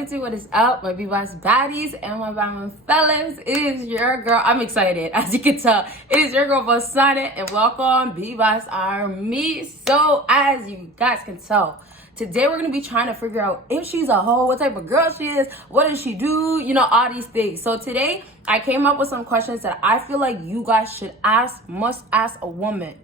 What is up, my BBossBaddies and my Bama fellas? It is your girl. I'm excited, as you can tell. It is your girl Bosana, and welcome BBossArmy. So, as you guys can tell, today we're gonna be trying to figure out if she's a hoe, what type of girl she is, what does she do, you know, all these things. So today I came up with some questions that I feel like you guys should must ask a woman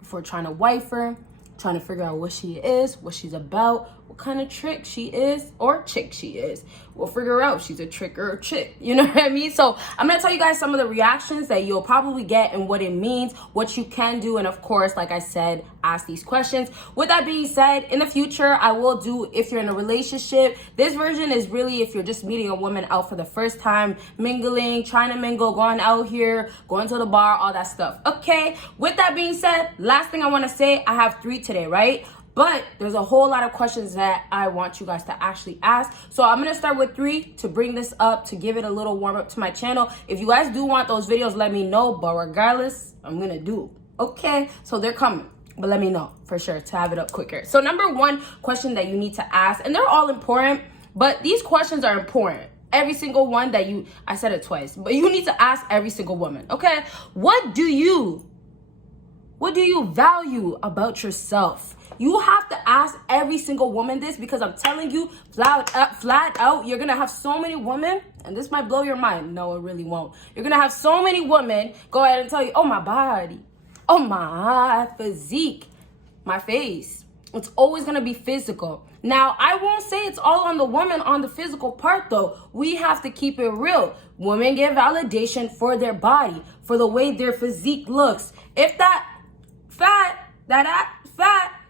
before trying to wife her, trying to figure out what she is, what she's about, what kind of trick she is or chick she is. We'll figure out if she's a trick or a chick. You know what I mean? So I'm going to tell you guys some of the reactions that you'll probably get and what it means, what you can do. And of course, like I said, ask these questions. With that being said, in the future, I will do if you're in a relationship. This version is really if you're just meeting a woman out for the first time, mingling, trying to mingle, going out here, going to the bar, all that stuff. Okay. With that being said, last thing I want to say, I have 3 today, right? But there's a whole lot of questions that I want you guys to actually ask. So I'm going to start with 3 to bring this up, to give it a little warm up to my channel. If you guys do want those videos, let me know. But regardless, I'm going to do. Okay, so they're coming. But let me know for sure to have it up quicker. So number 1 question that you need to ask, and they're all important, but these questions are important. Every single one that I said it twice, but you need to ask every single woman, okay? What do you value about yourself? You have to ask every single woman this, because I'm telling you, flat out, you're going to have so many women, and this might blow your mind. No, it really won't. You're going to have so many women go ahead and tell you, oh, my body, oh, my physique, my face. It's always going to be physical. Now, I won't say it's all on the woman on the physical part, though. We have to keep it real. Women get validation for their body, for the way their physique looks. If that fat,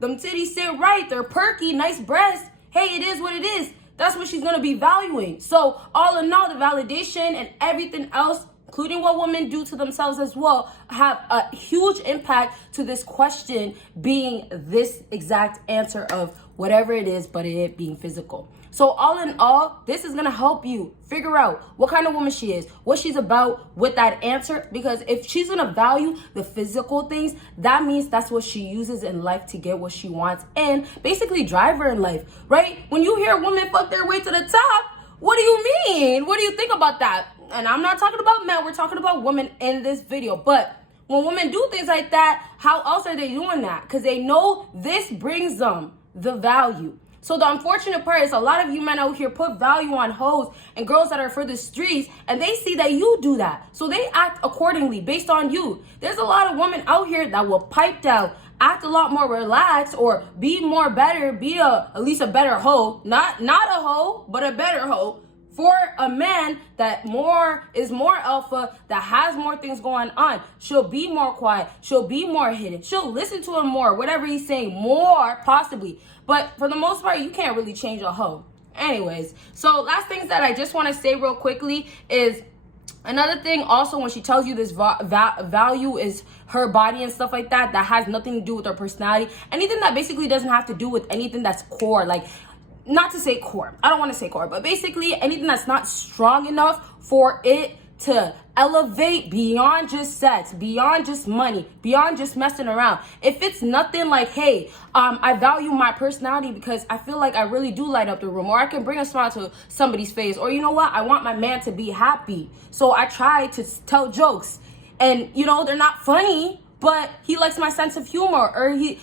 them titties sit right, they're perky, nice breasts, hey, it is what it is. That's what she's gonna be valuing. So all in all, the validation and everything else, including what women do to themselves as well, have a huge impact to this question being this exact answer of whatever it is, but it being physical. So all in all, this is gonna help you figure out what kind of woman she is, what she's about with that answer. Because if she's gonna value the physical things, that means that's what she uses in life to get what she wants and basically drive her in life, right? When you hear women fuck their way to the top, what do you mean? What do you think about that? And I'm not talking about men, we're talking about women in this video. But when women do things like that, how else are they doing that? Because they know this brings them the value. So the unfortunate part is a lot of you men out here put value on hoes and girls that are for the streets, and they see that you do that. So they act accordingly based on you. There's a lot of women out here that will pipe down, act a lot more relaxed, or be more better, be at least a better hoe. Not a hoe, but a better hoe. For a man that is more alpha, that has more things going on. She'll be more quiet. She'll be more hidden. She'll listen to him more, whatever he's saying, more possibly. But for the most part, you can't really change a hoe. Anyways, so last things that I just want to say real quickly is another thing also, when she tells you this value is her body and stuff like that, that has nothing to do with her personality. Anything that basically doesn't have to do with anything that's core, like, not to say core, I don't want to say core, but basically anything that's not strong enough for it to elevate beyond just sex, beyond just money, beyond just messing around. If it's nothing like, hey, I value my personality because I feel like I really do light up the room, or I can bring a smile to somebody's face, or you know what, I want my man to be happy, so I try to tell jokes, and you know, they're not funny, but he likes my sense of humor, or he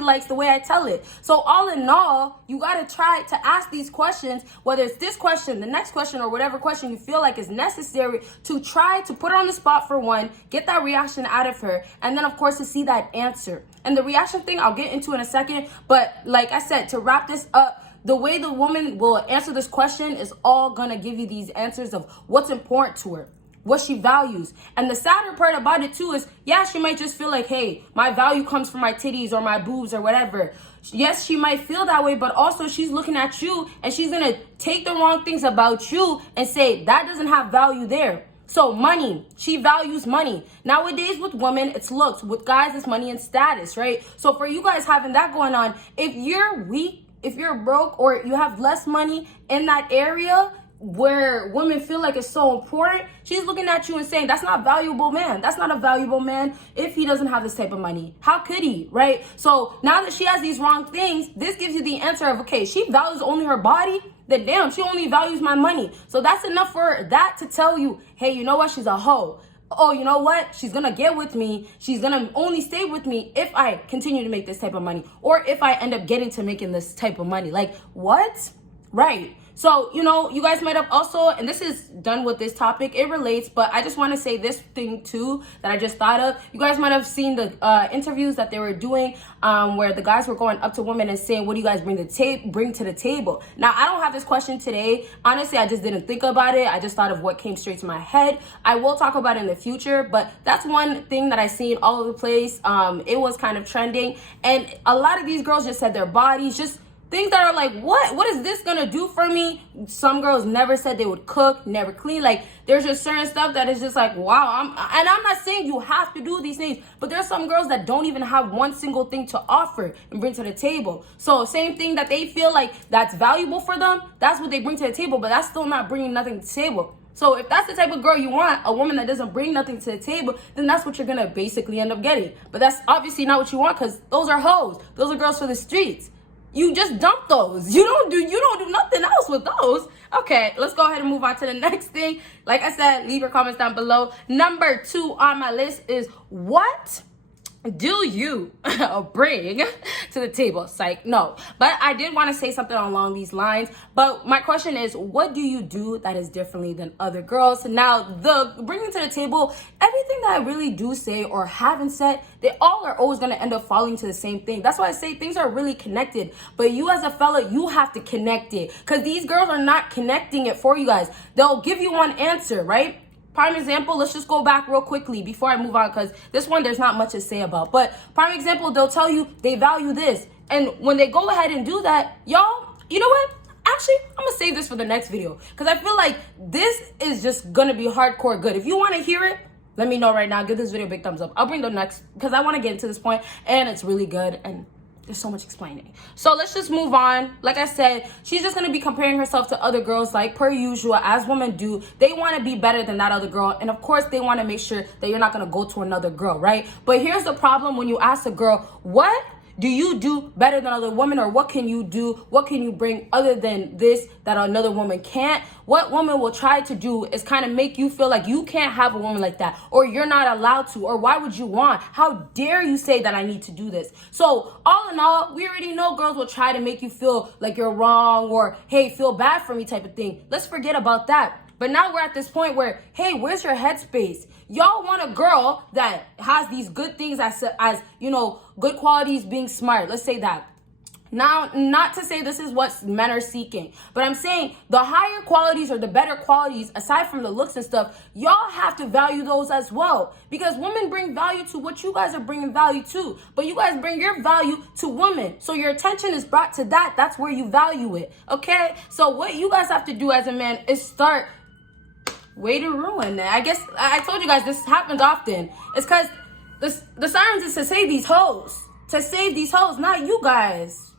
likes the way I tell it. So all in all, you got to try to ask these questions, whether it's this question, the next question, or whatever question you feel like is necessary, to try to put her on the spot for one, get that reaction out of her, and then of course to see that answer. And the reaction thing I'll get into in a second, but like I said, to wrap this up, the way the woman will answer this question is all gonna give you these answers of what's important to her, what she values. And the sadder part about it too is, yeah, she might just feel like, hey, my value comes from my titties or my boobs or whatever. Yes, she might feel that way, but also she's looking at you and she's gonna take the wrong things about you and say that doesn't have value there. So money, she values money. Nowadays with women, it's looks. With guys, it's money and status, right? So for you guys having that going on, if you're weak, if you're broke, or you have less money in that area, where women feel like it's so important, she's looking at you and saying, that's not valuable man. That's not a valuable man if he doesn't have this type of money. How could he, right? So now that she has these wrong things, this gives you the answer of, okay, she values only her body, then damn, she only values my money. So that's enough for that to tell you, hey, you know what? She's a hoe. Oh, you know what? She's gonna get with me. She's gonna only stay with me if I continue to make this type of money, or if I end up getting to making this type of money. Like, what? Right. So, you know, you guys might have also, and this is done with this topic, it relates, but I just want to say this thing too that I just thought of. You guys might have seen the interviews that they were doing where the guys were going up to women and saying, what do you guys bring to the table? Now, I don't have this question today. Honestly, I just didn't think about it. I just thought of what came straight to my head. I will talk about it in the future, but that's one thing that I seen all over the place. It was kind of trending, and a lot of these girls just said their bodies, just things that are like, what is this gonna do for me? Some girls never said they would cook, never clean. Like, there's just certain stuff that is just like, wow. I'm not saying you have to do these things, but there's some girls that don't even have one single thing to offer and bring to the table. So same thing that they feel like that's valuable for them, that's what they bring to the table, but that's still not bringing nothing to the table. So if that's the type of girl you want, a woman that doesn't bring nothing to the table, then that's what you're gonna basically end up getting. But that's obviously not what you want, because those are hoes. Those are girls for the streets. You just dump those. You don't do nothing else with those. Okay, let's go ahead and move on to the next thing. Like I said, leave your comments down below. Number 2 on my list is, what do you bring to the table? Psych. No, but I did want to say something along these lines. But my question is, what do you do that is differently than other girls? Now, the bringing to the table, everything that I really do say or haven't said, they all are always going to end up falling to the same thing. That's why I say things are really connected. But you as a fella, you have to connect it, because these girls are not connecting it for you guys. They'll give you one answer, right? Prime example, let's just go back real quickly before I move on, because this one there's not much to say about. But prime example, they'll tell you they value this. And when they go ahead and do that, y'all, you know what? Actually, I'm going to save this for the next video, because I feel like this is just going to be hardcore good. If you want to hear it, let me know right now. Give this video a big thumbs up. I'll bring the next, because I want to get into this point, and it's really good, and there's so much explaining. So let's just move on. Like I said, she's just going to be comparing herself to other girls, like per usual, as women do. They want to be better than that other girl. And of course, they want to make sure that you're not going to go to another girl, right? But here's the problem when you ask a girl, what do you do better than other women, or what can you do? What can you bring other than this that another woman can't? What woman will try to do is kind of make you feel like you can't have a woman like that, or you're not allowed to, or why would you want? How dare you say that I need to do this? So all in all, we already know girls will try to make you feel like you're wrong, or hey, feel bad for me type of thing. Let's forget about that. But now we're at this point where, hey, where's your headspace? Y'all want a girl that has these good things as you know, good qualities, being smart. Let's say that. Now, not to say this is what men are seeking, but I'm saying the higher qualities or the better qualities, aside from the looks and stuff, y'all have to value those as well. Because women bring value to what you guys are bringing value to. But you guys bring your value to women. So your attention is brought to that. That's where you value it. Okay? So what you guys have to do as a man is start... Way to ruin it. I guess I told you guys this happens often. It's because the sirens is to save these hoes. To save these hoes, not you guys.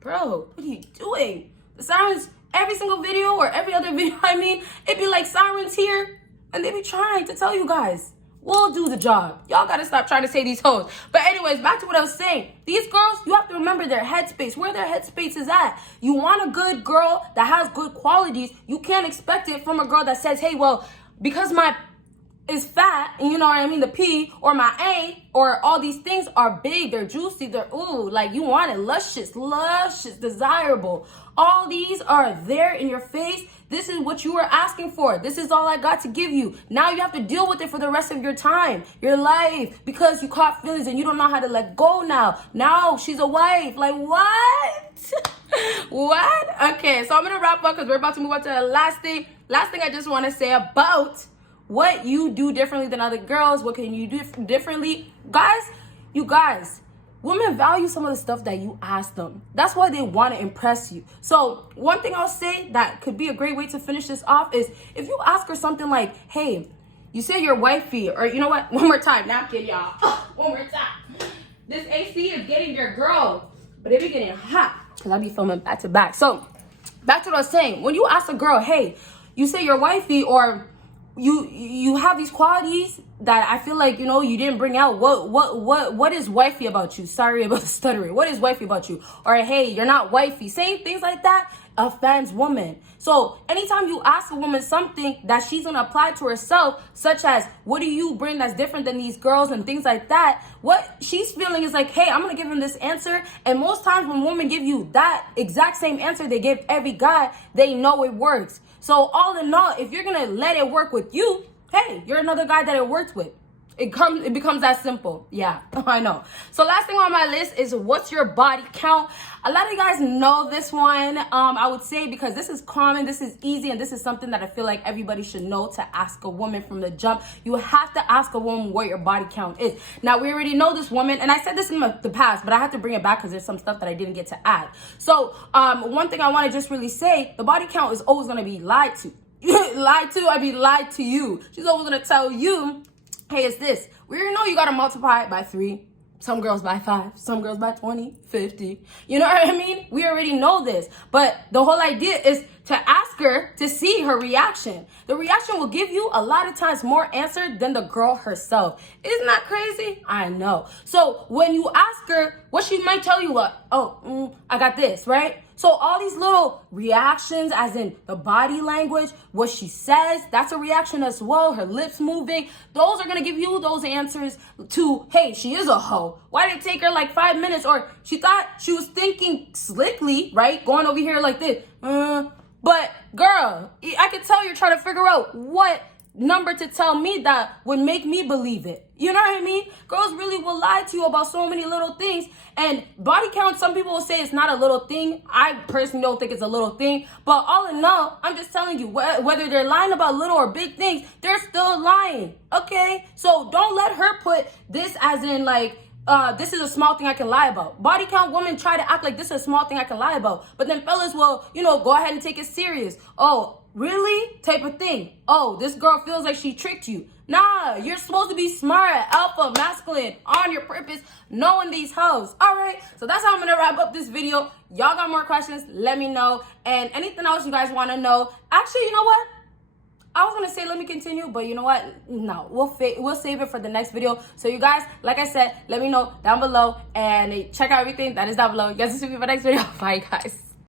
Bro, what are you doing? The sirens, every single video or every other video, I mean, it'd be like sirens here, and they be trying to tell you guys, we'll do the job. Y'all gotta stop trying to save these hoes. But anyways, back to what I was saying. These girls, you have to remember their headspace, where their headspace is at. You want a good girl that has good qualities. You can't expect it from a girl that says, hey, well, because my is fat, and you know what I mean, the P, or my A, or all these things are big, they're juicy, they're, ooh, like you want it, luscious, desirable. All these are there in your face. This is what you were asking for. This is all I got to give you. Now you have to deal with it for the rest of your time, your life, because you caught feelings and you don't know how to let go now. Now she's a wife. Like, what? What? Okay, so I'm going to wrap up because we're about to move on to the last thing. Last thing I just want to say about what you do differently than other girls. What can you do differently? Guys, you guys, women value some of the stuff that you ask them. That's why they want to impress you. So one thing I'll say that could be a great way to finish this off is if you ask her something like, hey, you say you're wifey, or you know what? One more time. Napkin, y'all. One more time. This AC is getting your girl, but it be getting hot because I be filming back to back. So back to what I was saying. When you ask a girl, hey, you say you're wifey, or you have these qualities that I feel like, you know, you didn't bring out. What is wifey about you? Sorry about stuttering. What is wifey about you? Or hey, you're not wifey. Saying things like that offends women. So anytime you ask a woman something that she's gonna apply to herself, such as what do you bring that's different than these girls and things like that, what she's feeling is like, hey, I'm gonna give him this answer. And most times when women give you that exact same answer they give every guy, they know it works. So all in all, if you're gonna let it work with you, hey, you're another guy that it works with. It becomes that simple. Yeah, I know. So last thing on my list is, what's your body count? A lot of you guys know this one. I would say, because this is common, this is easy, and this is something that I feel like everybody should know to ask a woman from the jump. You have to ask a woman what your body count is. Now, we already know this woman, and I said this in the past, but I have to bring it back because there's some stuff that I didn't get to add. So one thing I want to just really say, the body count is always going to be lied to. Lied to you. She's always going to tell you, hey, it's this. We already know you got to multiply it by 3. Some girls by 5. Some girls by 20, 50. You know what I mean? We already know this. But the whole idea is to ask her to see her reaction. The reaction will give you a lot of times more answer than the girl herself. Isn't that crazy? I know. So when you ask her, what she might tell you, I got this, right? So all these little reactions, as in the body language, what she says, that's a reaction as well. Her lips moving, those are going to give you those answers to, hey, she is a hoe. Why did it take her like 5 minutes? Or she thought she was thinking slickly, right? Going over here like this. But girl, I can tell you're trying to figure out what number to tell me that would make me believe it. You know what I mean? Girls really will lie to you about so many little things. And body count, some people will say it's not a little thing. I personally don't think it's a little thing. But all in all, I'm just telling you, whether they're lying about little or big things, they're still lying. Okay? So don't let her put this as in like, this is a small thing I can lie about. Body count women try to act like this is a small thing I can lie about. But then fellas will, you know, go ahead and take it serious. Oh, really? Type of thing. Oh, this girl feels like she tricked you. Nah, you're supposed to be smart, alpha, masculine, on your purpose, knowing these hoes. All right, so that's how I'm gonna wrap up this video. Y'all got more questions, let me know. And anything else you guys wanna know. Actually, you know what? I was gonna say let me continue, but you know what? No, we'll save it for the next video. So you guys, like I said, let me know down below and check out everything that is down below. You guys will see me for the next video. Bye, guys.